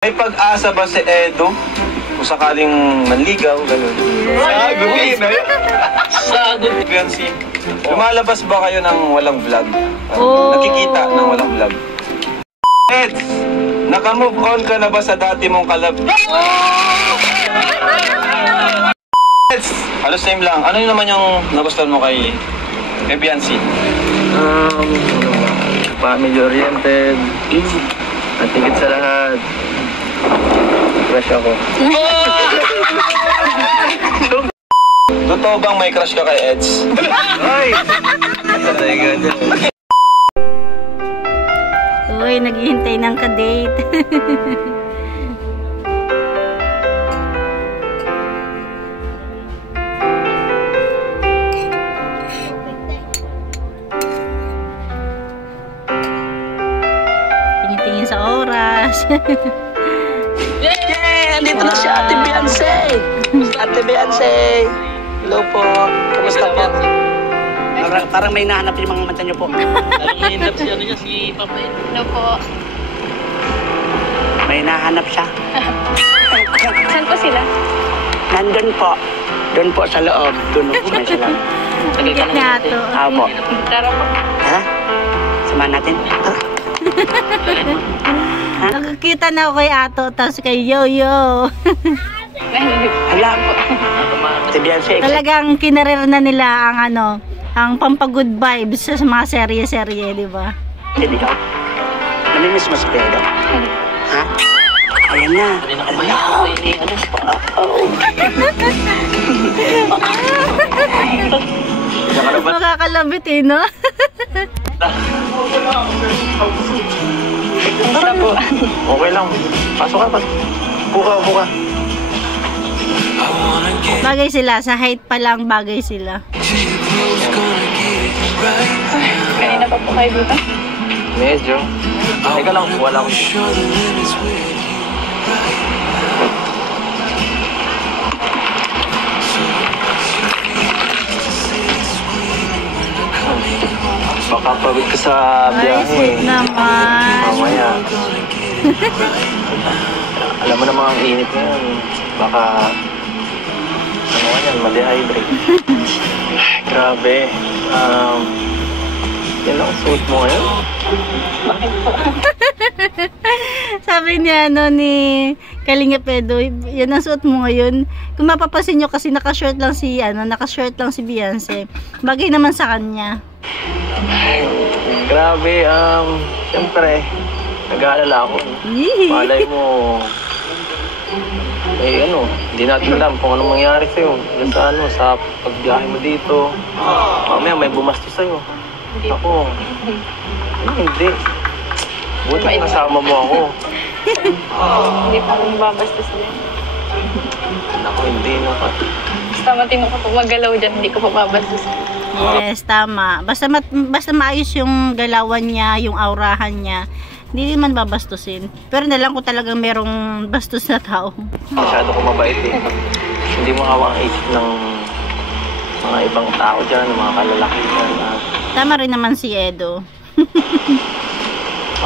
May pag-asa ba si Edo? Kung sakaling manligaw, gano'n. Sagutin na yun. Sagutin. Beyonce, lumalabas ba kayo ng walang vlog? Nakikita ng walang vlog? Eds, naka-move on ka na ba sa dati mong kalab? Eds, halos same lang. Ano yun naman yung nagustuhan mo kay Beyonce? Family-oriented. At higit sa lahat, crush ako. Totoo bang may crush ka kay Eds? Ay! Uy, naghihintay ng ka-date. Tingin-tingin sa oras. Yay! Andito na si Ate Beyonce! Ate Beyonce! Hello po! Kamusta po? Parang may nahanap yung mga mata niyo po. Parang may nahanap si ano niya, si Papa yun. Hello po. May nahanap siya. Saan po sila? Nandun po. Doon po sa loob. Doon po sila. Pagkat na ito. Apo. Tara po. Ha? Samahan natin. Tara. Nakakita na ako kay Ato, tapos kay Yoyo. Hala po. Ate Beyonce. Talagang kinarir na nila ang ang pampagood vibes sa mga serye-serye, di ba? Hindi ka. Namimiss mo si Pedro? Ha? Ayan na. Hindi na kamaya ako eh. Ano pa? Makakalabit eh, no? Tara po. Okay lang. Pasok ka, pasok. Buka. Bagay sila, sa height pa lang bagay sila. Kanina pa po kayo dito? Medyo. Teka lang, wala ko. Baka pagod ka sa Ay, biyahe. sweet naman. Mamaya. Alam mo namang ang init ngayon. Baka ano ka yan, ma-dehydrate. Ay, grabe. Yan lang ang suit mo ngayon. Sabi niya ni Kalinga Pedo, yan ang suot mo ngayon. Kung mapapansin nyo kasi naka-short lang si Beyonce. Bagay naman sa kanya. Ay, grabe. Siyempre, nag-aalala ako. Malay mo, hindi natin alam kung anong mangyari sa'yo. Sa pagbiyahe mo dito. Mamaya may bumastos sa'yo. Ako, hindi. Buti kasama mo ako. Hindi pa akong babastos din. Ako, hindi na ka. Basta matino ko po maggalaw dyan, hindi ko pa babastos. Yes, tama. Basta maayos yung galawan niya, yung aurahan niya. Hindi naman babastusin. Pero nalang ko talagang merong bastos na tao. Masyado ko mabait eh. Hindi mo hawak ang isip ng mga ibang tao dyan, mga kalalaki dyan. Tama rin naman si Edo.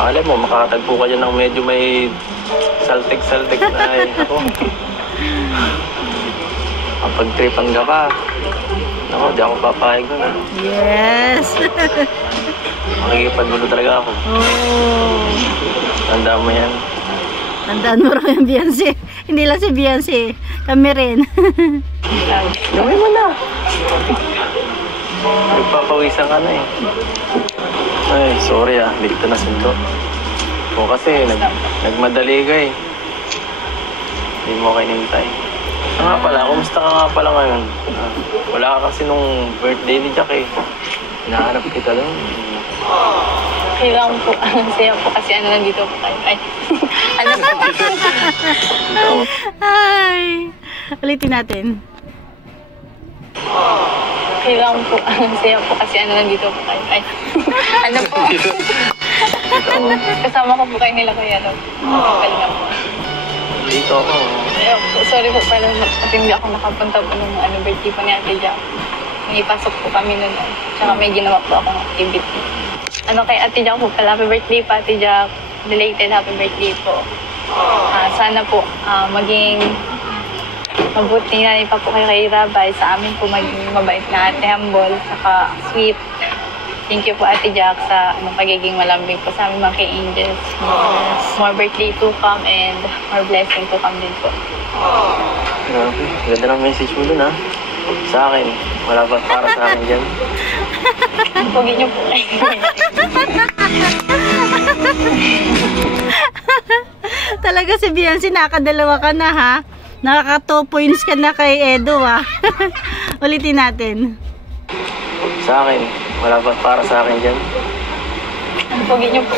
Alam mo, makakatagpo ka dyan ng medyo may saltik-saltik na eh. Ako. Kapag tripan ka pa, ako, di ako papayag doon. Yes! Makikipaggulo talaga ako. Oh. Tandaan mo yan. Tandaan mo rin yung Beyonce. Hindi lang si Beyonce. Kami rin. Gawin mo na. Nagpapawisan ka na eh. Ay, sorry ah. Hindi kita nasunod. O kasi, nagmadali ka eh. Hindi mo kayo nintay. Nga pala, kumusta ka nga pala ngayon? Wala ka kasi nung birthday ni Jack eh. Hinahanap kita doon. Okay lang po. Ang saya po kasi nandito po kayo. Ay, ano po? Ay. Ulitin natin. Okay lang po. Ang saya po kasi nandito po kayo. Ay, ano po? Kasama ko po kayo nila kuya. Kalinga po. Dito ako. Sorry po pala at hindi ako nakapunta po nung birthday po ni Ate Jack. May pasok po kami nun. Tsaka may ginawa po akong activity. Kay Ate Jack po pala, happy birthday pa Ate Jack. Belated happy birthday po. Sana po maging mabuti na pa po kayo kay Rabay. Sa amin po maging mabait na ate, humble, saka sweet. Thank you po Ate Jack sa pagiging malambing po sa amin mga kay-angels. More birthday to come and more blessing to come din po. Grabe, ganda ng message mo dun ha. Sa akin, wala ba para sa akin dyan? Pogi niyo po. Talaga si Biancy, nakadalawa ka na ha. Nakaka 2 points ka na kay Edo ha. Ulitin natin. Sa akin, wala ba para sa akin dyan? Pogi niyo po.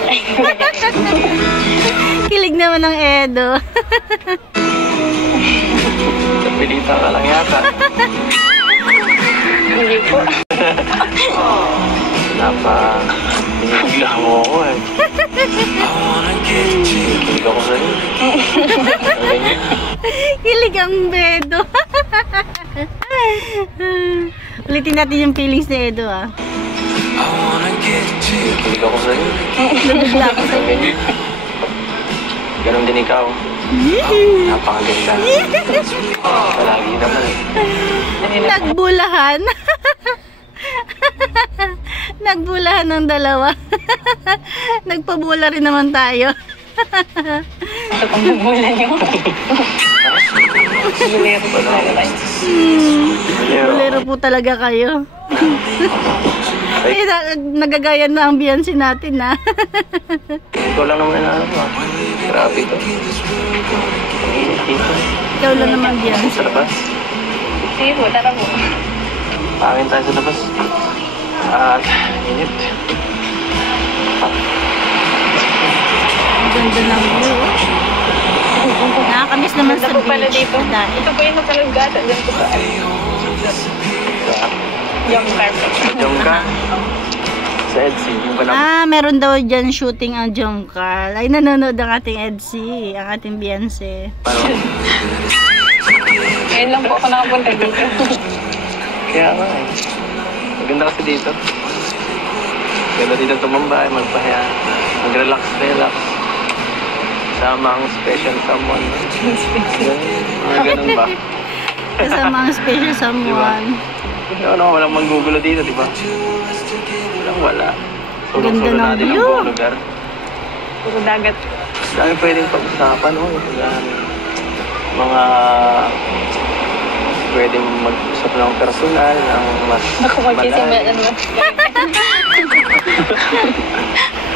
Kilig naman ng Edo. Napilita ka lang yata. Hindi po. Binibigla mo ako eh. Kilig ako sa'yo. Kilig ang Bedo. Ulitin natin yung feelings ni Edo ah. Kilig ako sa'yo. Nabigla ako sa'yo. Ganon din ikaw. Napakaganda. Palagi naman eh. Nagbulahan. Nagbulahan ng dalawa. Nagpabula rin naman tayo. Ito pang nabula niyo. Bulero po talaga. Bulero po talaga kayo. Ay, nagagaya na ang Biancy natin ha. Ikaw lang naman na ano ah. Grabe ito. Init dito. Ikaw lang naman Biancy. Sa labas. Sige po, tara po. Pangin tayo sa labas. At init. Ganda ng view. Nakakamiss naman sa Ganda po pala beach. dito. Ito po yung napanood gata. Diyan po sa yung carpet. Diyan ka. Sa EDSI. Yung ba Meron daw dyan shooting ang Jomcar. Ay, nanonood ang ating EDSI, ang ating Biancy. Ngayon lang po ako nakapunta dito. Kaya nga eh. Maganda kasi dito. Ganda dito tumambay, magpahiya. Mag-relax. Sama ang special someone. Mga ganun ba? Kasama ang special someone. Walang manggugulo dito, di ba? Wala. Ganda ng natin ang view. buong lugar. Puro dagat. Dami pwedeng pag-usapan, no? Mga pwedeng mag-usap ng personal, ng mas Ako magsisimba na naman.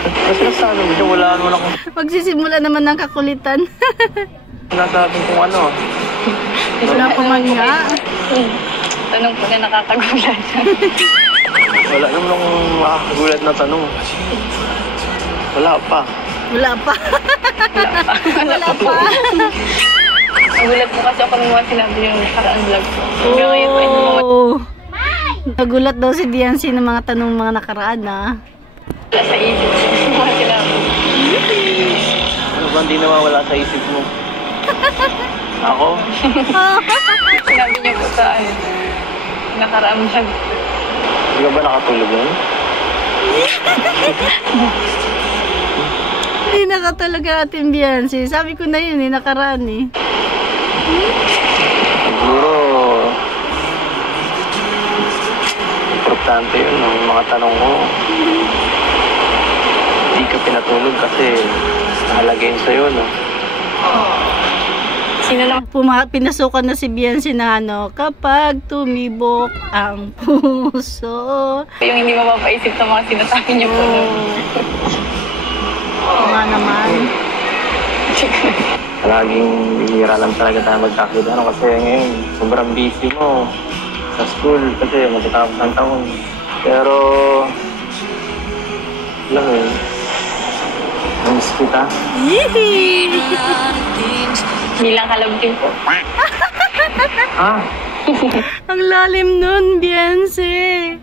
Kasi nasabi mo siya, wala naman ako. Magsisimula naman ng kakulitan. Nasabi kung ano. Wala pa man nga. Tanong po na nakakagulat. Wala naman akong makakagulat na tanong. Wala pa. Wala pa. Wala pa. Nagulat po kasi ako nung mga sinabi yung nakaraan vlog ko. Hanggang ngayon po yung mga Oh. Nagulat daw si Biancy ng mga tanong mga nakaraan na. wala sa isip. Mga sinabi. Ano ba hindi nawawala sa isip mo? Ako? Sinabi niyo po sa nakaraang vlog. Hindi ka ba nakatulog nun? Hindi nakatulog ang ating Biancy. Sabi ko na yun nakaraan eh. Siguro importante yun ng mga tanong mo. Hindi ka pinatulog kasi mahalaga yun sa'yo, no? Sino lang Pinasukan na si Biancy na kapag tumibok ang puso. yung hindi mapapaisip sa mga sinasabi niyo po. Oo nga naman. Laging bihira lang talaga tayo magkakita, no? Kasi ngayon, sobrang busy mo sa school kasi matatapos ng taon. Pero, alam mo yun, namiss kita. Yee! Bilang kalabting po. Ah! Ang lalim nun, Biancy.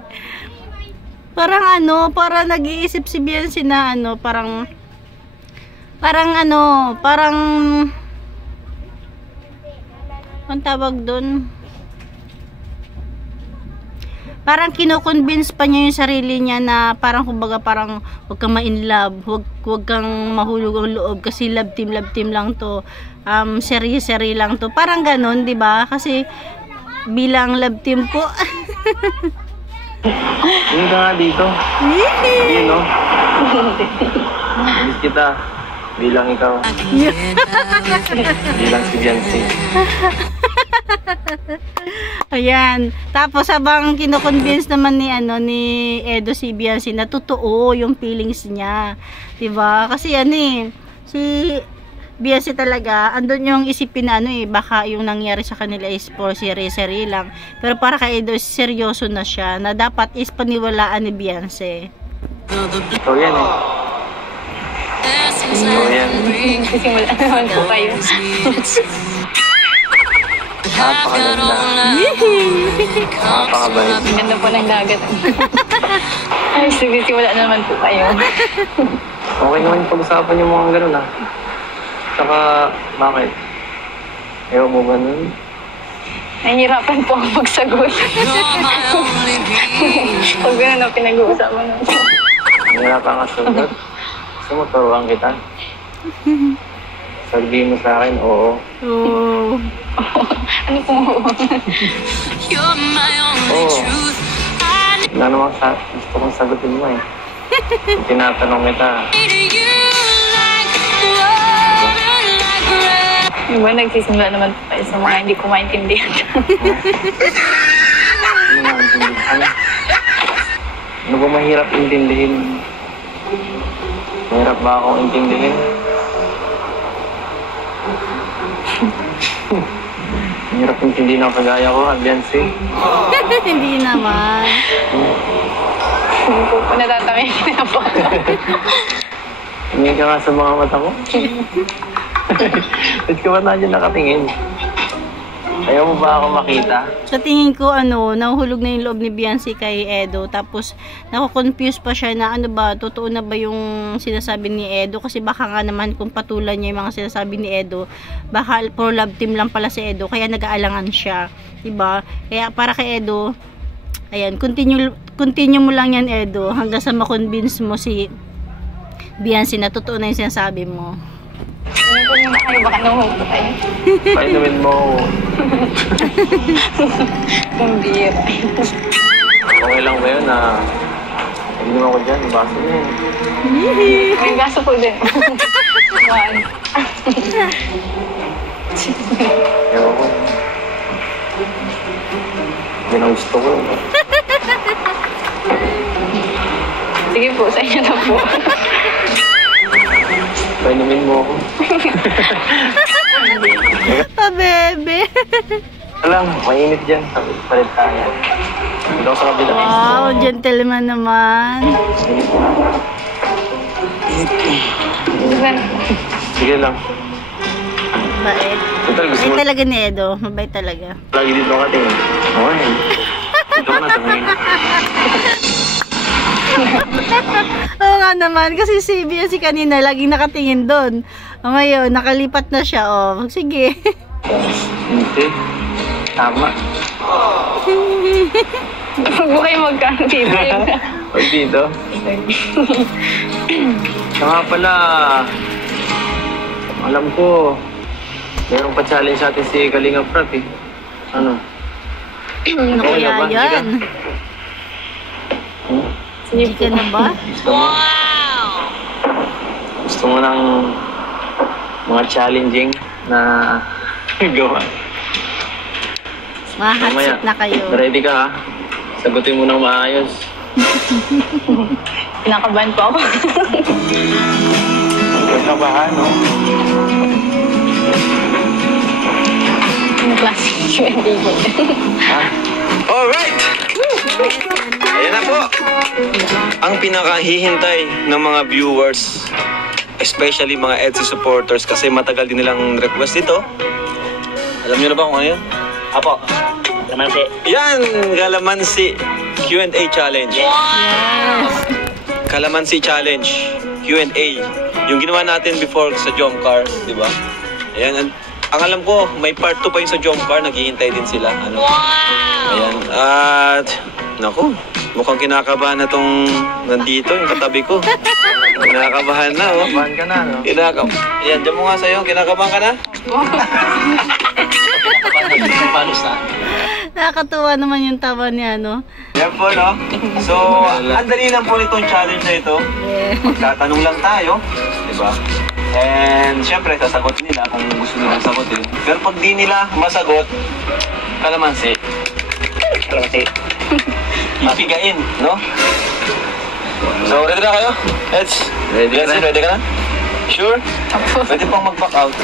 Parang parang nag-iisip si Biancy na parang ang tawag doon. parang kino-convince pa niya yung sarili niya na parang kumbaga parang huwag kang ma-in love, huwag kang mahulog ang loob kasi love team lang to. Seri lang to. Parang ganun, 'di ba? Kasi bilang love team po. Hindi ka nga dito. Hindi, no? Miss kita. Bilang ikaw. Bilang si Biancy. Ayan. Tapos habang kino-convince naman ni Edo si Biancy na totoo yung feelings niya. 'Di ba? Kasi si Biancy talaga, andun yung isipin na baka yung nangyari sa kanila is for seri lang. Pero para kay Edo, seryoso na siya na dapat is paniwalaan ni Biancy. Ito yan eh. Ito yan. Sisimula naman po kayo. Napakaganda. Napakabait. Ganda po ng dagat. Ay, sisimula naman po kayo. Okay naman yung pag-usapan yung mga ganun ah. Saka, bakit? Ayaw mo ba nun? Nahihirapan po ako magsagot. Pag gano'n na pinag-uusapan naman. Nahihirapan ka sagot. Gusto mo, turuan kita. Sabihin mo sa akin, oo. Oh. Ano po? Oo. Wala namang gusto kong sagutin mo eh. Tinatanong kita. Diba, nagsisimula naman po tayo sa mga hindi ko maintindihan. Ano nga intindihan? Ano ba mahirap intindihin? Mahirap ba akong intindihin? Mahirap intindihin ang kagaya ko, Biancy. Hindi naman. Hindi po po natatangin na po. Tingin ka nga sa mga mata mo. Ba't ka ba nandiyan nakatingin? Ayaw mo ba ako makita? Sa tingin ko, nahuhulog na yung loob ni Biancy kay Edo. Tapos, nako-confuse pa siya na totoo na ba yung sinasabi ni Edo? Kasi baka nga naman kung patulan niya yung mga sinasabi ni Edo, baka for love team lang pala si Edo, kaya nag-aalangan siya. Diba? Kaya para kay Edo, ayan, continue mo lang yan, Edo, hanggang sa makonvince mo si Biancy na totoo na yung sinasabi mo. Ano po muna kayo? Baka nahuhulog po tayo. Vitamin mo. Ang bira. Okay lang ba yun na hindi mo ako dyan? Baso na yun. May gaso po din. One. Ewan ko. Yan ang gusto ko. Sige po, sa inyo na po. Vitamin mo ako. Bebe. Alam, mainit dyan. Palit tayo. Dito sa kabila. Wow, gentleman naman. Sige lang. Bait. Total, gusto mo. Mabait talaga ni Edo. Mabait talaga. Lagi dito ka tingin. Okay. Dito ka na tingin. Oo nga naman. Kasi si Biancy kanina laging nakatingin doon. O ngayon, nakalipat na siya. O, sige. Hindi. Tama. Huwag mo kayo magkakantid. Huwag dito. Saka pala, alam ko, meron pa challenge natin si Kalinga Prap eh. Ano? Ano kaya ba? yan? Hindi ka na ba? Gusto mo? Gusto mo ng mga challenging na gawa? Mahatsit na kayo. Ready ka ha? Sagutin mo ng maayos. Pinakabahan po ako. Pagkabahan, no? Ano klase yung hindi Ha? Alright! Ayan na po. Ang pinakahihintay ng mga viewers, especially mga EDSA supporters, kasi matagal din nilang request dito. Alam niyo na ba kung ano yun? Apo. Naman si. Yan! Kalamansi Q&A Challenge. Yes. Kalamansi Challenge Q&A. Yung ginawa natin before sa Jomcar, di ba? Ayan. ang alam ko, may part 2 pa yun sa Jomcar, naghihintay din sila. Ano? Wow! Ayan. At, naku, mukhang kinakabahan na tong nandito, yung katabi ko. Kinakabahan na, oh. Kabahan ka na, no? Ayan, dyan mo nga sa'yo. Kinakabahan ka na? Palos na. Nakakatuwa naman yung tawa niya, no? Yan po, no? So, ang dali lang po nitong challenge na ito. Magtatanong lang tayo, di ba? And, syempre, sasagutin nila kung gusto nilang sagutin. Pero pag di nila masagot, kalamansi. Ipigain, no? So, ready na kayo? Eds? Ready na. Ready ka na? Sure? Pwede pang mag-back out.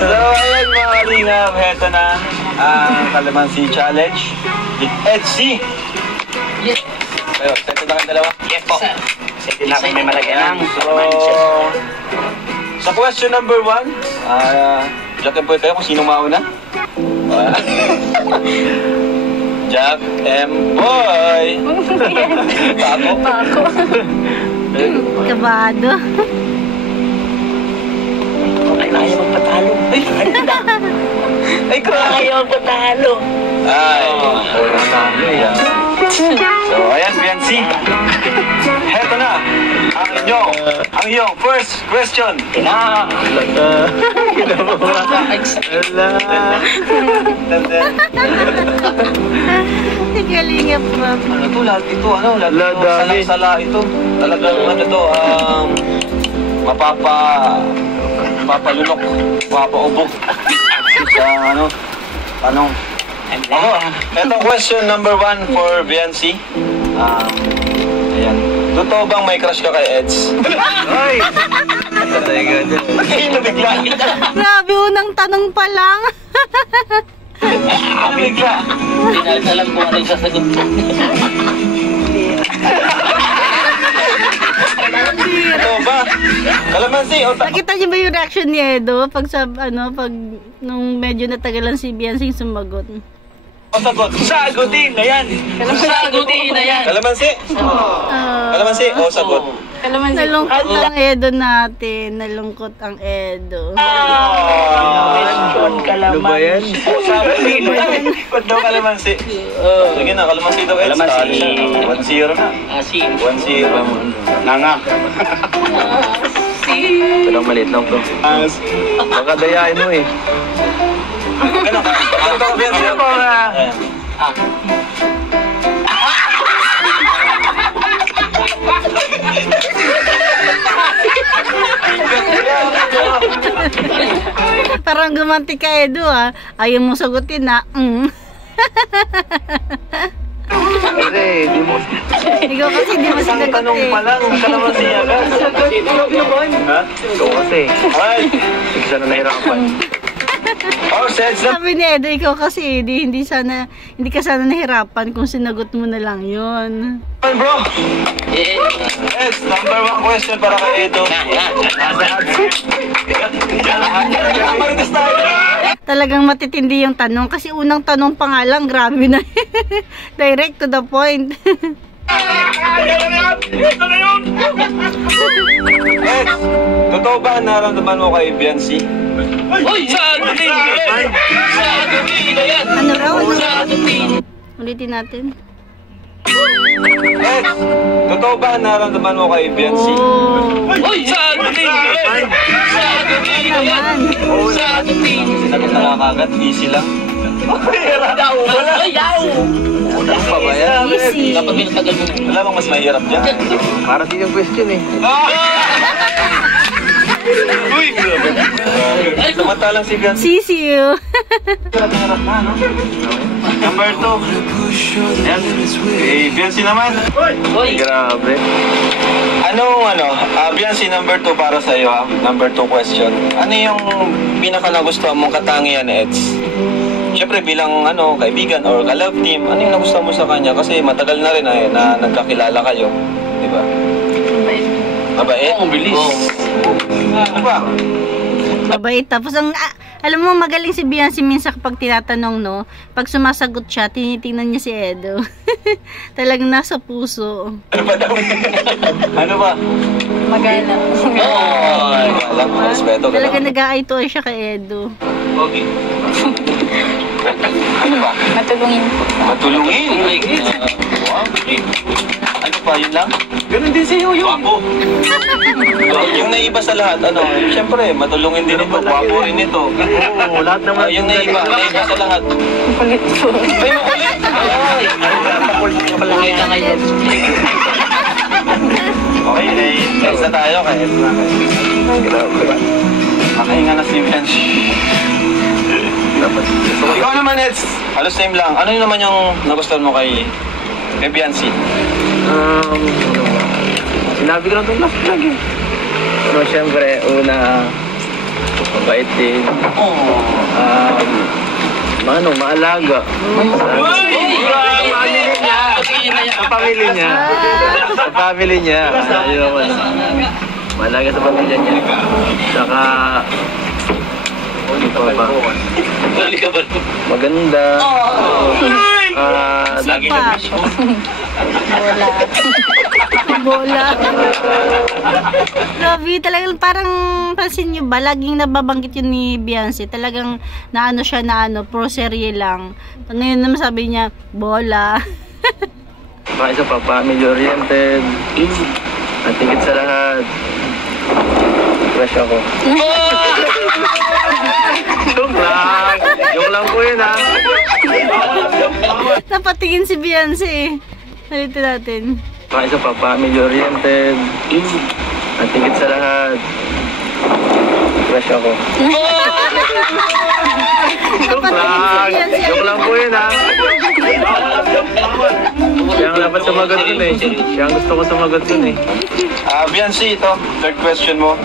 So, ayan mga kalingap, heto na ang Kalamansi Challenge with Edsy. Yes. Kayo, set na kayong dalawa? Yes po. Sige na may malagyan ng So, sa question number 1, Jack and Boy kayo kung sino mauna? Jack and Boy! Pako? Kabado. Ayaw magpatalo. Ay, grabe! Ayaw magpatalo. Ay, matalo yan. So, ayan, Biancy. Heto na, ang iyong first question. Kalingap ba? Ano to, lahat ito, lahat Lahat ito, dami. sala ito. Talagang ano to, mapapalunok, mapapaubok. Sa tanong. Ako, etong question number 1 for Biancy. Ayan. Totoo bang may crush ka kay Eds? Ay! Patay ka dyan. Ano bigla? Grabe, unang tanong pa lang. Ano bigla? Hindi natin alam kung ano yung sasagot ko. Totoo ba? Kalamansi, Nakita niyo ba yung reaction ni Edo pag nung medyo natagalan si Biancy sumagot? sagot. Sagutin na yan. Sagutin na yan. Kalamansi? Kalamansi, sagot. Nalungkot ang Edo natin. Nalungkot ang Edo. Question Ano ba yan? Sagutin na yan. Ba't daw kalamansi? Sige na, kalamansi daw, Eds. Kalamansi. 1-0 na. Asin. 1-0. Nanga. Parang maliit lang to. Baka dayain mo eh. Ano ka? Ano ka, Biancy? Ayan. Parang gumanti ka, Edo, ah. Ayaw mo sagutin, na. Kasi, di mo... Ikaw kasi hindi mo Isang sinagot tanong pa eh. lang, kalamansi agad. Ha? Ikaw kasi. Ay! Isa na nahirapan. Oh, Seds na. Sabi ni Edo, ikaw kasi hindi ka sana nahirapan kung sinagot mo na lang yun. Bro! Eds, number 1 question para kay Edo. Marites tayo. Talagang matitindi yung tanong kasi unang tanong pa nga lang, grabe na. Direct to the point. Eds, totoo ba ang nararamdaman mo kay Biancy? Uy! Sagutin na yan! Sagutin na yan! Ano raw? Sagutin! Ulitin natin. Eds, totoo ba ang nararamdaman mo kay Biancy? Uy! Sagutin na yan! Sagutin na yan! Sagutin! Sinagot na lang agad, easy lang. Daw! Ay, daw! Ano pa ba yan? Easy. Dapat pinatagal mo na. Wala bang mas mahirap dyan? Para din yung question eh. Uy! Samantalang si Biancy. Sisiyo. Harap na, no? Number 2. Ayan. Eh, Biancy naman. Uy! Grabe. Biancy, number 2 para sa iyo, ha? Number 2 question. Ano yung pinaka nagustuhan mong katangian ni Eds? Siyempre bilang kaibigan or ka-love team, ano yung nagustuhan mo sa kanya? Kasi matagal na rin na nagkakilala kayo. Di ba? Mabait? Ang bilis. Ano ba? Mabait. Tapos alam mo, magaling si Biancy minsan kapag tinatanong, no? Pag sumasagot siya, tinitingnan niya si Edo. Talagang nasa puso. Ano ba daw? Ano ba? Magalang. Oh! lang, respeto. Talaga nag-eye to eye siya kay Edo. Okay. Ano ba? Matulungin po. Matulungin. Wow. Ano pa, yun lang? Ganun din si Yoyo. Wapo. Yung naiba sa lahat, ano, siyempre, matulungin din ito. Wapo rin ito. Oo, lahat naman. Yung naiba sa lahat. Kulit po. Ay, makulit! Ay! Malaki ka ngayon. Okay, next na tayo. Kaya ito na kayo. Makahinga na si Vince. Ikaw naman, Eds. Halos same lang. Ano yun naman yung nagustuhan mo kay Biancy? Sinabi ko lang itong last vlog eh. Pero syempre, una, mabait din. Maalaga. Sa family niya. Sa family niya. Yun naman. Maalaga sa pamilya niya. Saka, ano pa ba? Maganda. Pa. Bola. Grabe, talagang parang pansin nyo ba, laging nababanggit yun ni Biancy. Talagang naano siya na ano, pro serye lang. Ngayon naman sabi niya, bola. Isa pa, family oriented. At higit sa lahat, fresh ako. Joke lang! Joke lang po yun ha! Napatingin si Biancy. Ulitin natin. Isa pa, family oriented. At higit sa lahat, fresh ako. Joke lang! Joke lang po yun ha! Siya ang dapat sumagot dun eh. Siya ang gusto ko sumagot dun eh. Biancy, ito, third question mo.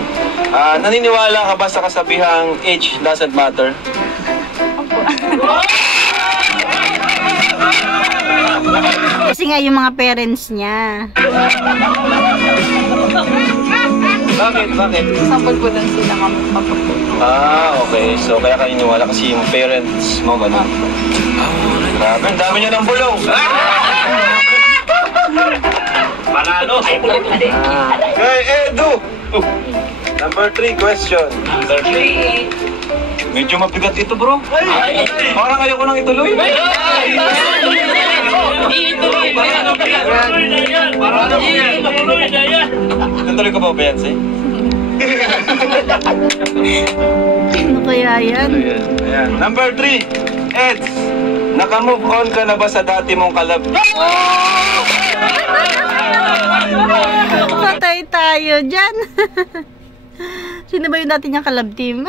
Naniniwala ka ba sa kasabihang age doesn't matter? Kasi nga yung mga parents niya. Bakit? Bakit? Sample po dun sila kapapapapot. Okay. So, kaya ka naniniwala kasi yung parents mo, gano'n. Grabe, ang dami niya ng bulong. Panalo. Kay Edu! Number 3 question. Number 3. Medyo mabigat ito, bro. Parang ayoko nang ituloy. Ituloy na yan. Ituloy na yan. Ituloy na yan. Natuloy ko ba, Biancy? Ano kaya yan? Ayan. Number 3. Eds, naka-move on ka na ba sa dati mong kalab? Patay tayo dyan. Sino ba yung dati niyang kalab team?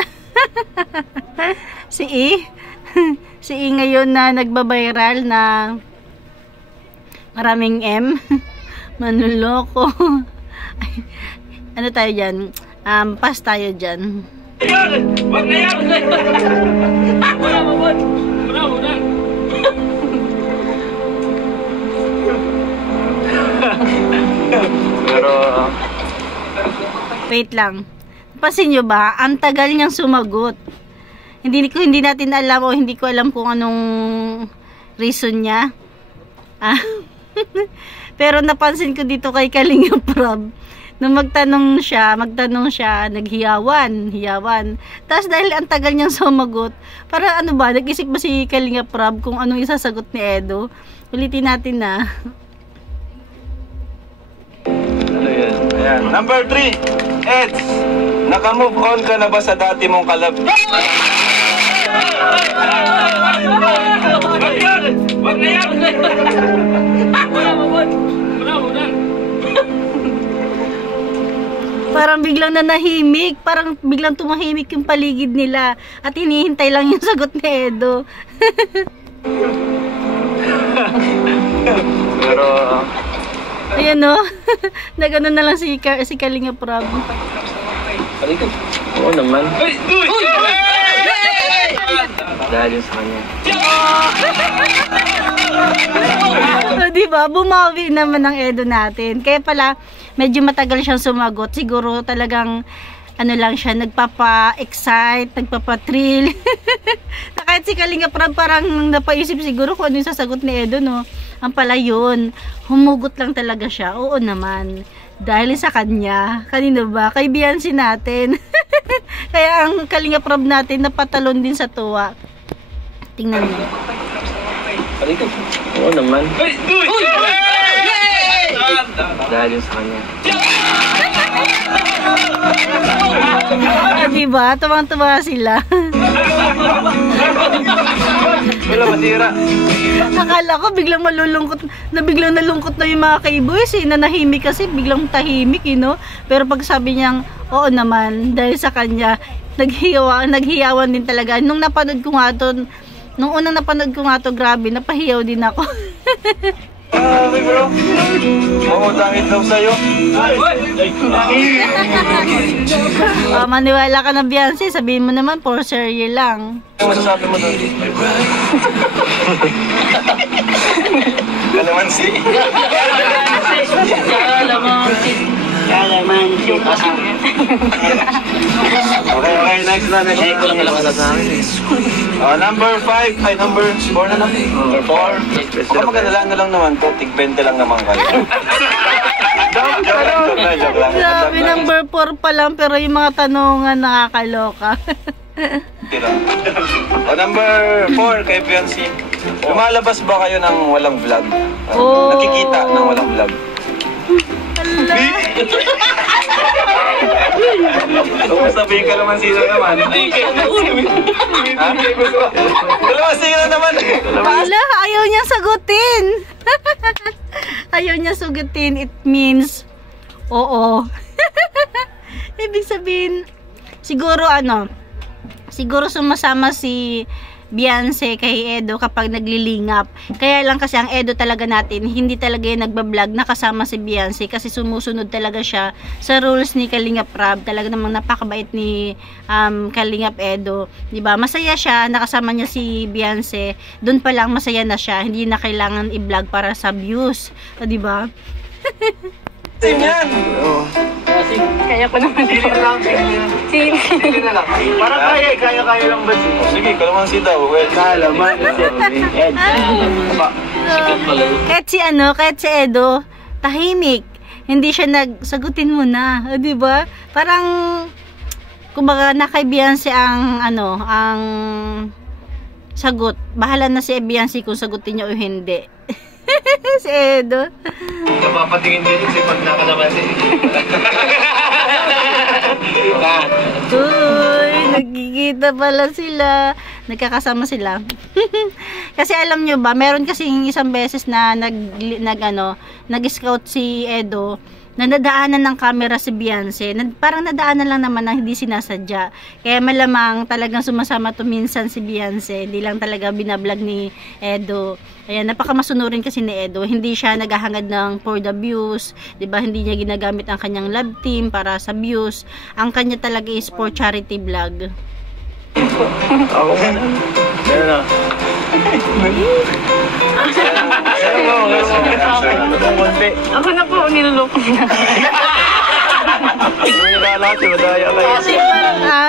Si E. Si E ngayon na nagbabiral na maraming M. Manloloko. Ano tayo dyan? Pass tayo dyan. Wag na yan. Wala mo ba? Wala mo na. Pero, Wait lang. Napansin nyo ba? Ang tagal niyang sumagot. Hindi natin alam o hindi ko alam kung anong reason niya. Pero napansin ko dito kay Kalinga Prab. Nung magtanong siya, naghiyawan. Tapos dahil ang tagal niyang sumagot, para ano ba, nag-isip ba si Kalinga Prab kung anong isasagot ni Edo? Ulitin natin na. ano yun? Ayan. Number 3. Eds, naka-move on ka na ba sa dati mong kalab? Wag yan. Wag na yan. Wala mo ba? Wala mo na. Parang biglang nanahimik, parang biglang tumahimik yung paligid nila at hinihintay lang yung sagot ni Edo. Pero, Ayan o, nagano na lang si Kalinga Prab. oo naman. Uy! Dahil yun sa kanya. So, diba, bumawi naman ang Edo natin. Kaya pala, medyo matagal siyang sumagot. Siguro talagang, ano lang siya, nagpapa-excite, nagpapa-thrill. Na kahit si Kalinga Prab parang napaisip siguro kung ano yung sasagot ni Edo, no? Ang pala yun, humugot lang talaga siya. Oo naman. Dahil sa kanya. Kanino ba? Kay Biancy natin. Kaya ang Kalingap Rob natin napatalon din sa tuwa. Tingnan niyo. Oo naman. Dahil yun sa kanya. Diba? Tumang-tuwa sila. Wala matira. Akala ko biglang malulungkot na biglang nalungkot na yung mga kay-boys eh, na nahimik kasi biglang tahimik, you know? Pero pag sabi niyang, oo naman, dahil sa kanya, naghiyawan din talaga. Nung napanood ko nga to, nung unang napanood ko nga to, grabe, napahiyaw din ako. Okay bro. Oo, dangit daw sa'yo. Maniwala ka na, Beyonce, sabihin mo naman, for serye lang. Ano masasabi mo doon? Kalamansi. Okay, next na. Number 5, ay number 4 na lang. Number 4. Baka maganda lang naman to, tig 20 lang naman kayo. Joke lang. Grabe, number 4 pa lang, pero yung mga tanungan nakakaloka. Number 4 kay Beyonce. Lumalabas ba kayo ng walang vlog? Oh. Nakikita ng walang vlog? Kung sabihin ka naman sino naman. Kalamansi ka naman. Wala, ayaw niya sagutin. Ayaw niya sagutin, it means oo. Ibig sabihin, siguro sumasama si Beyonce kay Edo kapag naglilingap. Kaya lang kasi ang Edo talaga natin, hindi talaga yung nagbablog na kasama si Beyonce kasi sumusunod talaga siya sa rules ni Kalingap Rob. Talaga namang napakabait ni Kalingap Edo. Diba? Masaya siya, nakasama niya si Beyonce. Doon pa lang masaya na siya. Hindi na kailangan i-vlog para sa views. O, diba? Sim yan. Kaya ko naman po. Sige na lang. Para kaya lang ba siya? Sige, kalamansi daw. Well, kalamansi. Ed. Kahit si Edo, tahimik. Hindi siya nagsagutin mo na. O, diba? Parang, kumbaga, na kay Beyonce ang sagot. Bahala na si Beyonce kung sagutin niya o hindi. Si Edo. Napapatingin din si pag nakalamansi. Uy, nagkikita pala sila. Nagkakasama sila. Kasi alam nyo ba, meron kasing isang beses na nag-scout si Edo, na nadaanan ng camera si Beyonce. Parang nadaanan lang naman na hindi sinasadya. Kaya malamang talagang sumasama to minsan si Beyonce. Hindi lang talaga binablog ni Edo. Ayan, napakamasunurin kasi ni Edo. Hindi siya naghahangad ng for the views. Diba? Hindi niya ginagamit ang kanyang love team para sa views. Ang kanya talaga is for charity vlog. Ako ka na. Meron na. Ako na po, niluloko niya.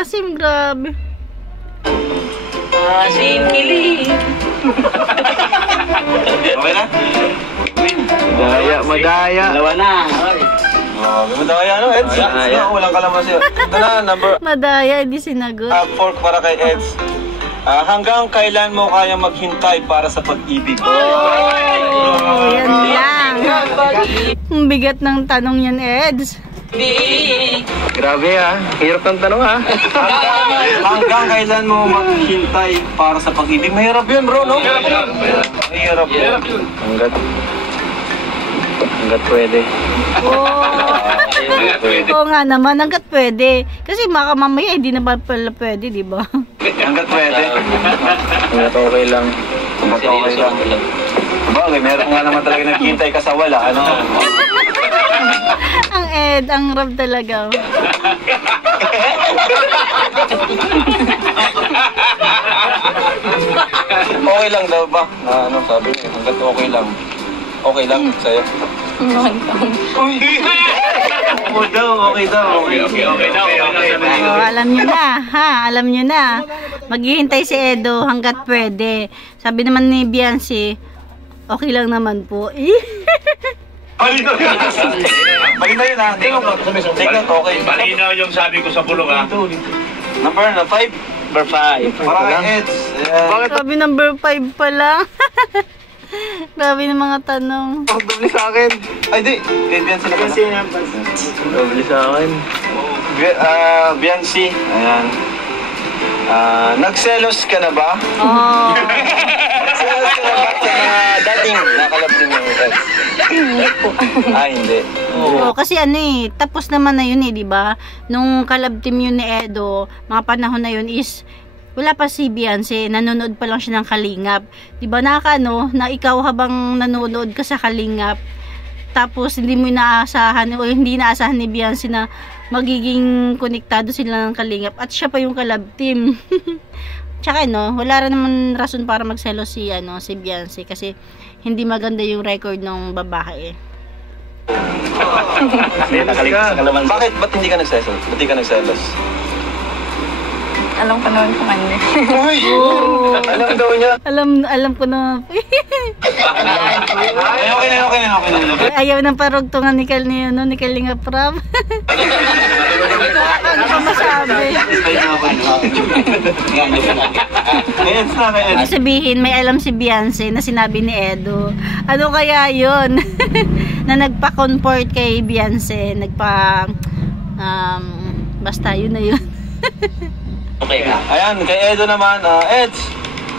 Asim, grabe. Asim, kilig. Okay na? Madaya. Dalawa na. Madaya, no? Eds? No, walang kalamansi. Ito na, number Madaya, hindi sinagot. 4 para kay Eds. Hanggang kailan mo kaya maghintay para sa pag-ibig? Yan lang. Ang bigat ng tanong yan, Eds. Grabe ha. Hirap ng tanong ha. Hanggang kailan mo maghintay para sa pag-ibig? Mahirap yun, bro, no? Mahirap yun. Hanggat pwede. Oo nga naman, hanggat pwede. Kasi mamaya hindi na pala pwede, di ba? Hanggat pwede. Hanggat okay lang. Hanggat okay lang. Bagay, meron nga naman talaga naghihintay ka sa wala, ano? Ang Rob talaga. Okay lang daw ba? Na ano sabi niya, hanggat okay lang. Okay lang sa'yo. Oo daw, okay daw. Okay. Alam nyo na, ha? Alam nyo na. Maghihintay si Edo hanggat pwede. Sabi naman ni Beyonce, okay lang naman po. Malinaw yun. Malinaw yun ha. Take note. Take note, okay. Malinaw yung sabi ko sa bulong ha. Number 5. Number 5. Para kay Eds. Ayan. Grabe, number 5 pa lang. Grabe ng mga tanong. Doble sa akin. Ay, di. Kay Biancy na pala. Doble sa akin. Biancy. Ayan. Nagselos ka na ba? Oh. Nagselos ka na ba sa mga dating nakalap din ng Eds? Hindi po. Hindi. Oo, kasi ano eh, tapos naman na yun eh, di ba? Nung collab team yun ni Edo, mga panahon na yun is, wala pa si Beyonce, nanonood pa lang siya ng Kalingap. Di ba nakakaano, na ikaw habang nanonood ka sa Kalingap, tapos hindi mo inaasahan, o hindi inaasahan ni Beyonce na magiging konektado sila ng Kalingap, at siya pa yung collab team. Tsaka wala rin naman rason para magselos si Beyonce, kasi hindi maganda yung record ng babae. Bakit? Ba't hindi ka nagselos? Ba't hindi ka nagselos? Alam ko naman kung ano. Uy! Alam daw niya. Alam ko na. Okay na. Ayaw ng parugtungan ni Kalinga Prab. Ano pa masabi? Ibig sabihin, may alam si Beyonce na sinabi ni Edo. Ano kaya yun? Na nagpa-comfort kay Beyonce. Basta yun na yun. Okay ka. Ayan, kay Edo naman, Eds,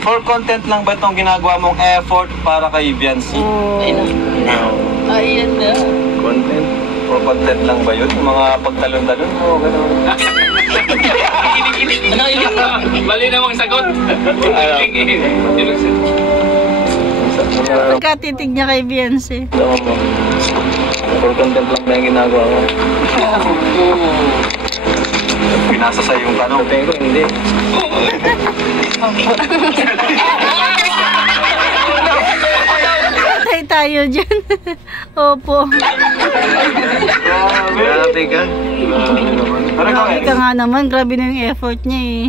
for content lang ba itong ginagawa mong effort para kay Beyonce? Ayun na. Ayan na. Content. For content lang ba yun? Yung mga pagtalon-talon mo, gano'n. Mali namang sagot. Pagkatitig niya kay Beyonce. Tama mo. For content lang ba yung ginagawa ko? Pinasa sa yung tanong. Sa tingin ko, hindi. Patay tayo dyan. Opo. Grabe ka. Pero ikaw, Grabe Eds, ka nga naman. Grabe na yung effort niya eh.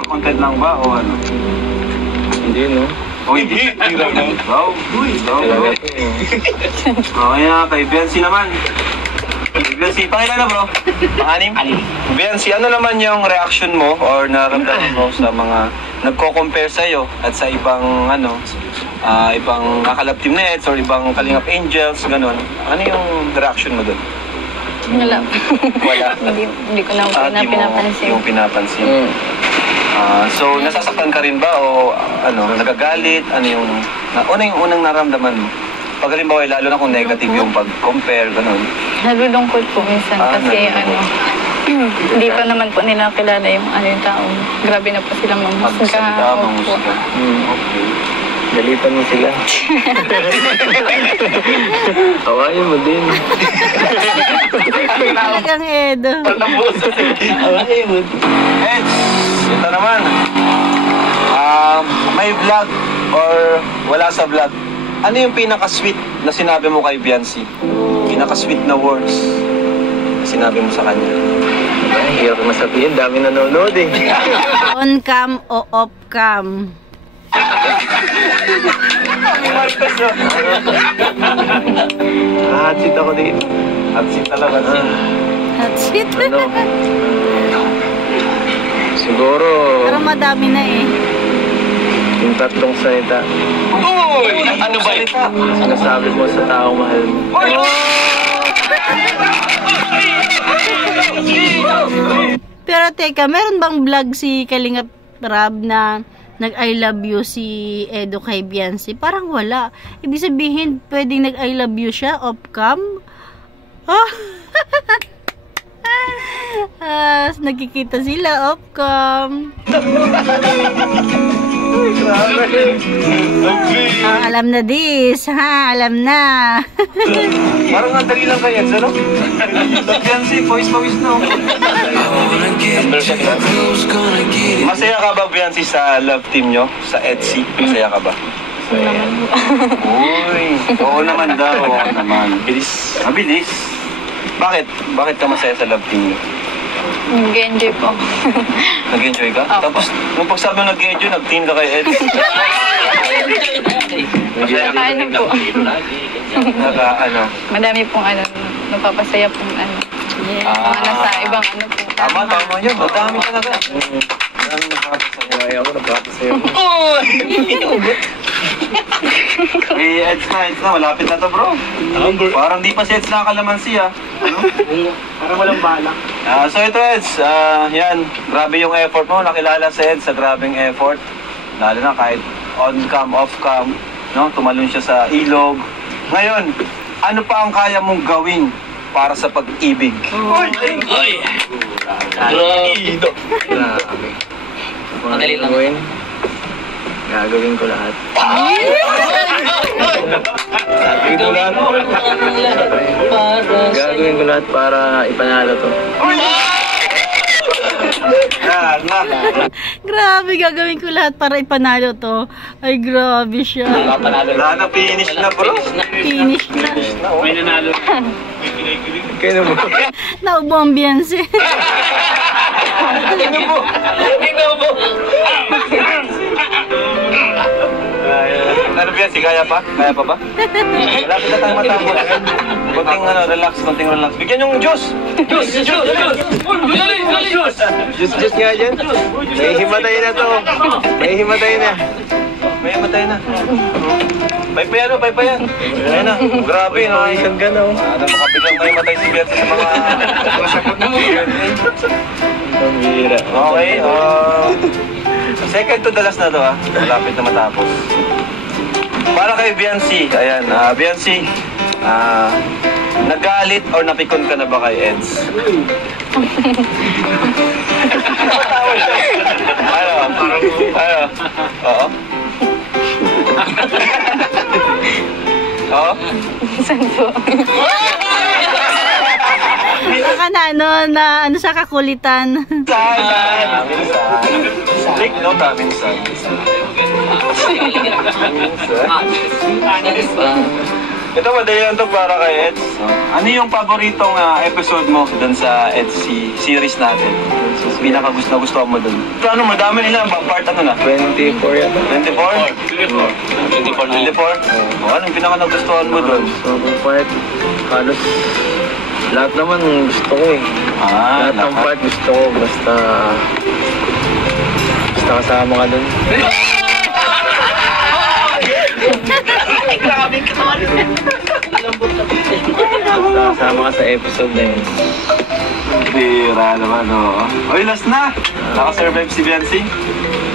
for content lang ba o ano? Hindi, no? O hindi. Wow. Talaga to. Okay na, kay Beyonce naman. Beyonce, pakilala bro. Pang-anim? Beyonce, ano naman yung reaction mo or naramdaman mo sa mga nagko-compare sa'yo at sa ibang ibang kakalab team na Eds or ibang Kalingap Angels, gano'n. Ano yung reaction mo doon? Wala. Wala. Hindi ko na Di mo pinapansin. yung pinapansin. So, nasasaktan ka rin ba o nagagalit? Ano yung unang naramdaman mo? Pag halimbawa, lalo na kung negative yung pag-compare, gano'n. Nalulungkot po minsan kasi hindi pa naman po nila kilala yung yung tao. Grabe na po sila Magsalita, mamahusga. Opo. manghusga. Okay. Galitan mo sila. Tawain mo din. Talagang Edo. Eds, ito naman. May vlog or wala sa vlog? Ano yung pinaka-sweet na sinabi mo kay Beyonce? Pinaka-sweet na words na sinabi mo sa kanya? Hirap ko masabihin, dami nanonood eh. On cam o off cam? Hatsit ako dito. Hatsit talaga. That's it. Ano? Siguro, Pero madami na eh. yung tatlong salita. Uy! Ano ba ito? Sinasabi mo sa taong mahal mo. Pero teka, meron bang vlog si Kalingap Rab na nag-I love you si Edo kay Beyonce? Parang wala. Ibig sabihin, pwedeng nag-I love you siya off-cam? Nagkikita sila off-cam. Alam na this, ha? Alam na. Parang ang dali lang kay Eds, ano? Beyonce, voice na. Masaya ka ba, Beyonce, sa love team nyo? Sa Etsy? Masaya ka ba? Uy, oo naman daw. Oo naman. Bilis. Mabilis. Bakit? Bakit ka masaya sa love team nyo? Nag-enjoy po. Nag-enjoy ka? Opo. Tapos, nung pagsabi mo nag-enjoy, nag-team ka kay Eds. Ano po. Ano? Madami pong napapasaya pong mga nasa ibang po. Tama yun. Madami talaga. Madami nakapasaya. Ay, ako napapasaya mo. Eds na. Malapit na to, bro. Parang di pa si Eds nakakalamansi, ah. Parang walang balak. So ito, Eds. Yan. Grabe yung effort mo. Nakilala si Eds sa grabing effort. Lalo na kahit on-cam, off-cam. No? Tumalon siya sa ilog. Ngayon, ano pa ang kaya mong gawin para sa pag-ibig? Ay! Grabe. Madali lang. Gagawin ko lahat. Gagawin ko lahat para ipanalo to. Grabe, gagawin ko lahat para ipanalo to. Ay, grabe siya. Wala na, finish na, bro. Finish na. May nanalo. Kaya mo. Naubo ang Beyonce. Ano ba yan? Kaya pa? Kaya pa ba? Malapit na tayo matapos. Konting relax. Bigyan yung juice! Juice! Just nga dyan. May himatay na to. May himatay na. May matay na. Paypayan. Ayun na. Grabe, no? Isang gano'n. Makapiglang may matay si Beyonce sa mga... Ang bira. Okay, second to the last na to, ah. Malapit na matapos. Para kay Beyonce, ayan, Beyonce, nagalit or napikon ka na ba kay Eds? Ano? Oo? Oo? Saan po? Baka na ano sa kakulitan. Minsan. Ito, madali lang to para kay Eds. Ano yung paboritong episode mo dun sa Eds series natin? Pinaka-gusto mo dun? Ano, madami nila. Part ano na? 24 yan. 24? 24? Anong pinaka-nagustuhan mo dun? So, part, halos lahat naman gusto ko eh. Lahat ng part gusto ko. Basta kasama ka dun. Kasama ka sa episode na yun. Bira naman, oo. Oy, last na! Naka-survive si Beyonce.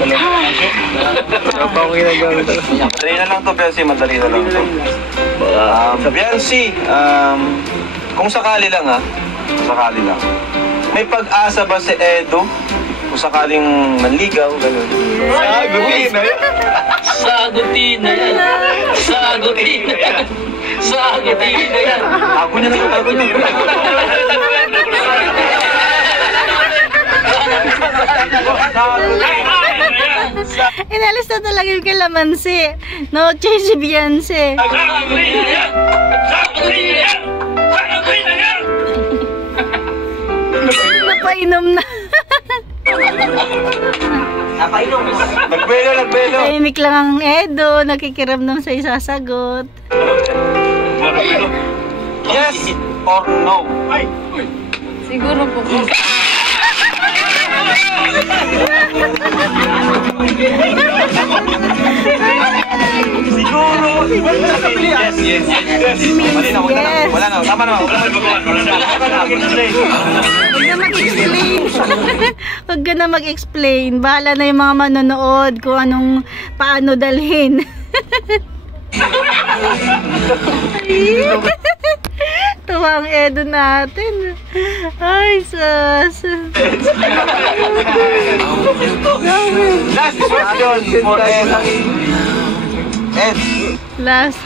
Ano pa ako ginagawa talaga? Madali na lang to, Beyonce. Madali na lang to. Beyonce, kung sakali lang may pag-asa ba si Edo? Kung sakaling manligaw, gano'n. Sagutin na yan. Ako niya. Inalis na talaga yung kalamansi. No, change si Beyonce. Napainom na. Nagbelo. Tahimik lang ang Edo, nakikiramdam sa isasagot. Yes or no? Siguro po. Siguro. Yes. Malinaw, wala na. Tama na. Huwag ka na mag-explain. Bahala na yung mga manonood kung paano dalhin. Tuwa ang Edo natin. Ay, sus. Last question for Ed. Last.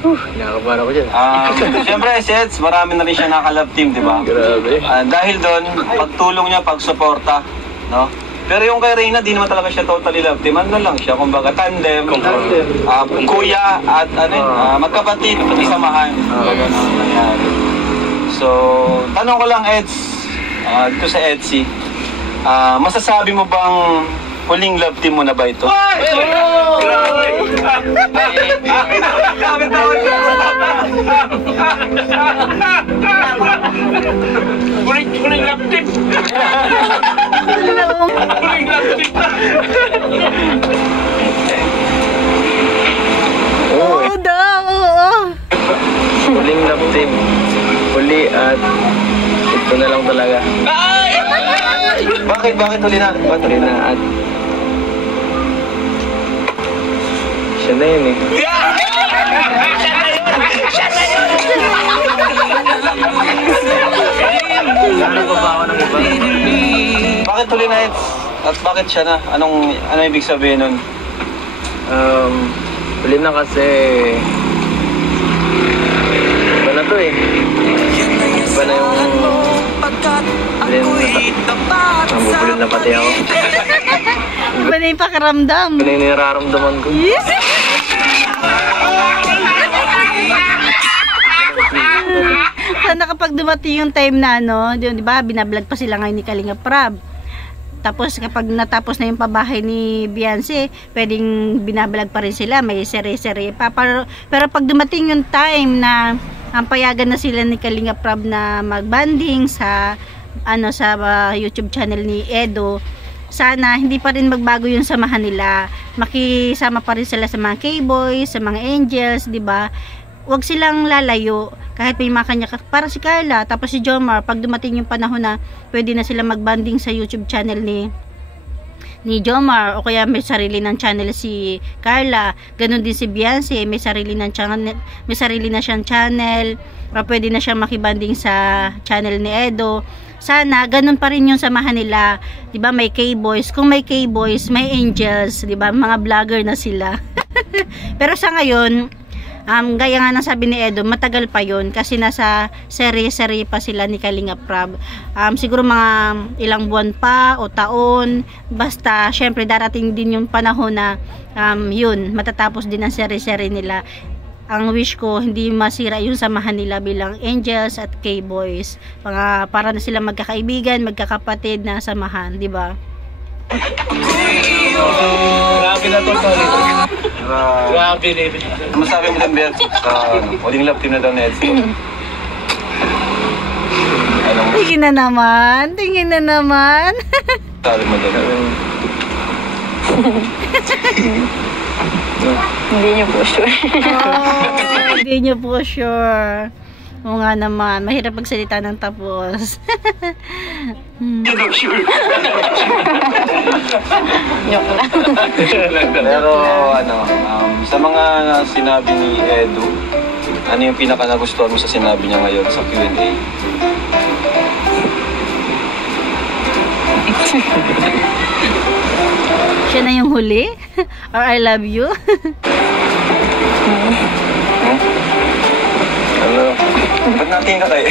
Nakakabahan ako dyan. Siyempre, si Eds, marami na rin siya naka-love team, di ba? Grabe. Dahil doon, pagtulong niya, pagsuporta, no? Pero yung kay Reyna, di naman talaga siya totally love team. Ano lang siya, kumbaga tandem, kuya, at magkapatid, pati samahan. Ganun ang nangyari. So, tanong ko lang, Eds, dito sa Edsy, masasabi mo bang huling love team mo na ba ito? Huling laptip. Huling laptip. Oo daw, oo. Huling love team. Huli at ito na lang talaga. Bakit huli na? Bakit huli na? At siya na yun eh. Sana pa ba ako ng iba? Bakit huli na Eds? At bakit siya na? Ano ibig sabihin nun? Huli na kasi iba na to eh. Iba na yung mabubulid na pati ako. Iba na yung pakiramdam. Iba na yung nararamdaman ko. Yes! Sana kapag dumating yung time na ano, di ba, binablog pa sila ngayon ni Kalinga Prab. Tapos kapag natapos na yung pabahay ni Beyonce, pwedeng binablog pa rin sila, may seri-seri pa. Pero pag dumating yung time na ang payagan na sila ni Kalinga Prab na magbanding sa YouTube channel ni Edo, sana hindi pa rin magbago yung samahan nila. Makisama pa rin sila sa mga K-boys, sa mga angels, di ba? Huwag silang lalayo kahit may mga kanya, para si Carla tapos si Jomar, pag dumating yung panahon na pwede na sila magbanding sa YouTube channel ni Jomar, o kaya may sarili ng channel si Carla, ganun din si Beyonce, may sarili na siyang channel, o pwede na siyang makibanding sa channel ni Edo. Sana ganun pa rin yung samahan nila, 'di ba? May K-boys, kung may K-boys, may angels, 'di ba? Mga vlogger na sila. Pero sa ngayon, gaya nga ng sabi ni Edo, matagal pa yun kasi nasa seri-seri pa sila ni Kalinga Prab. Siguro mga ilang buwan pa o taon, basta syempre darating din yung panahon na yun, matatapos din ang seri-seri nila. Ang wish ko, hindi masira yung samahan nila bilang angels at K-boys. Para na sila magkakaibigan, magkakapatid na samahan, di ba? Grabe na to, sorry. Grabe, David. Masabi mo din, Bert, sa huling love team na daw na Eds. Tingin na naman. Sabi mo doon. Hindi niyo po sure. Hindi niyo po sure. Oo nga naman, mahirap magsalita ng tapos. Joke lang. Pero sa mga sinabi ni Edo, ano yung pinaka nagustuhan mo sa sinabi niya ngayon sa Q&A? Siya na yung huli? Or I love you? Ano? Ba't natin ka kayo?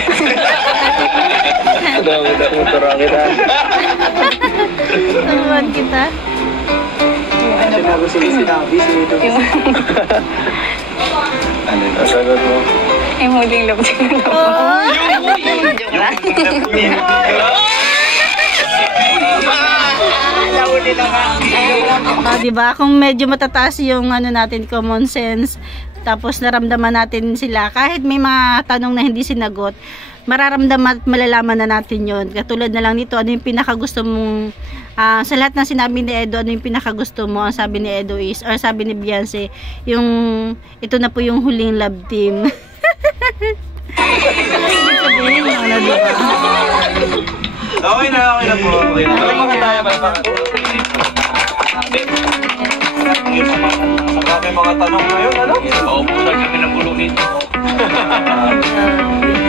Motora kita. Turuan kita? Sinabi. Ano yun? Sagot mo. Yung huling love team. Oh! Joke lang. Diba? Kung medyo matataas yung natin, common sense, tapos naramdaman natin sila, kahit may mga tanong na hindi sinagot, mararamdaman at malalaman na natin yon. Katulad na lang nito, ano yung pinakagusto mong sa lahat ng sinabi ni Edo, ano yung pinakagusto mo? Ang sabi ni Edo is, or sabi ni Beyonce, yung ito na po yung huling love team. Okay na po. Okay na. Bakit tayo ba? May mga tanong ngayon, ano? Paupusan kami ng bulong nito.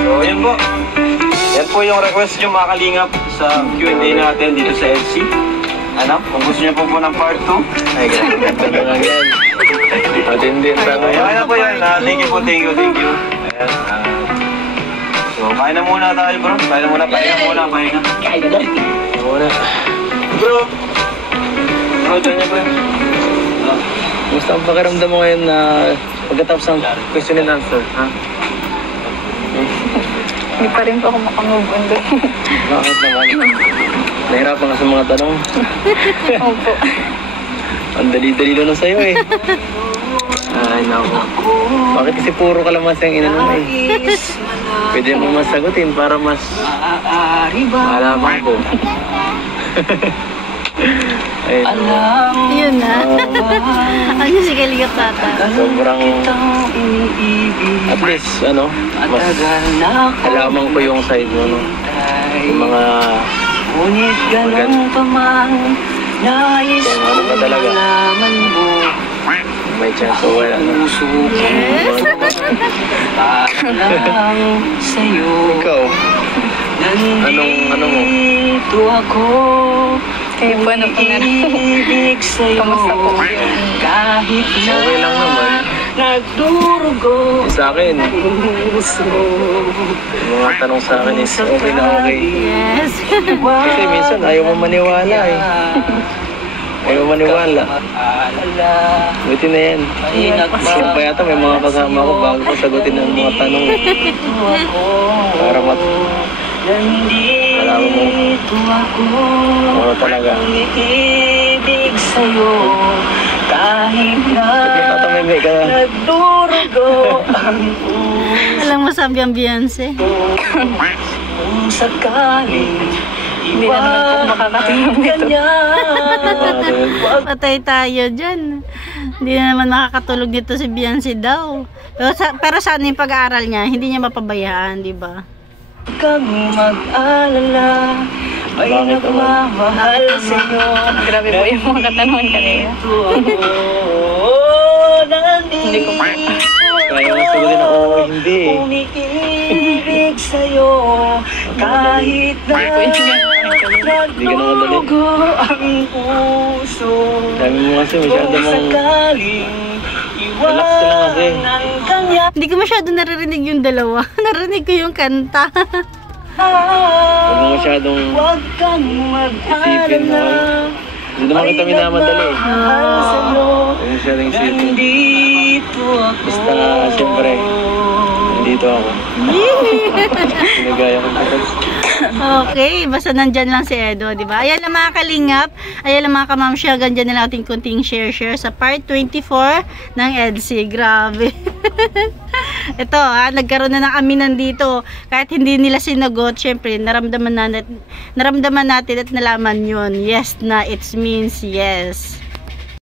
So, yan po. Yan po yung request nyo mga kalingap sa Q&A natin dito sa LC. Kung gusto nyo po ng part 2. Ay, ganda na lang yan. Matindi ang tanong yan. Okay na po yan. Thank you. Ayan. So, kain na muna tayo, bro. Kain na muna. Bro, dyan niya, bro. Gusto ang pakiramdam mo ngayon na pagkatapos ng question and answer, ha? Hindi pa rin po ako makamove on doon. Bakit naman? Nahirapan ka sa mga tanong. Opo. Ang dali-dali na sa'yo eh. Ay, naku. Bakit kasi puro kalamansi ang inano mo eh? Pwede mo masagutin para mas malaman ko. Ayun. Yun na. Ano si Kalingap Tata? Sobrang, at least, ano, mas alaman ko yung side mo, no? Yung mga maganda. Kung ano ba talaga? May chance o wala, no? Yes. Ikaw, anong mo? Kayo po ano po nga. Kamusta po? Okay lang naman. Sa akin, yung mga tanong sa akin is okay na okay. Yes. Kasi minsan ayaw mo maniwala eh. Ayaw mo maniwala. Buti na yan. Kasi pa yata may mga kasama ko bago ko sagutin ng mga tanong. Para malaman mo. Oo talaga. Sige, tatamimik ka na. Alam mo sabi ang Beyonce. Hindi na naman po makakatulog nito. Patay tayo dyan. Hindi na naman makakatulog dito si Beyonce daw. Pero sana yung pag-aaral niya, hindi niya mapabayaan, di ba? Kang mag-alala, may nagmamahal sa'yo. Grabe po yung mga katanungan kanina. Hindi ko pa. Kaya mo sagutin na oo, hindi eh. Umiibig sa'yo, kahit na Hindi ka naman dali. ang puso. Dami mo kasi masyado mong Sakaling relax ka lang kasi. iwanan kanya. Hindi ko masyado naririnig yung dalawa. Narinig ko yung kanta. Huwag mo masyadong Huwag kang isipin na mag-alala. hindi naman kita minamadali eh. Sa'yo, Huwag mo masyadong isipin. nandito ako. Basta siyempre, nandito ako. Sinagaya ko dito. Okay, basta nandyan lang si Edo, di ba? Ayan lang mga kalingap. Ayan lang mga kamamsya. Ganyan na natin kunting share sa part 24 ng EDSI. Grabe. Ito nagkaroon na ng aminan dito. Kahit hindi nila sinagot, syempre, naramdaman natin at nalaman yun. Yes na, it means yes.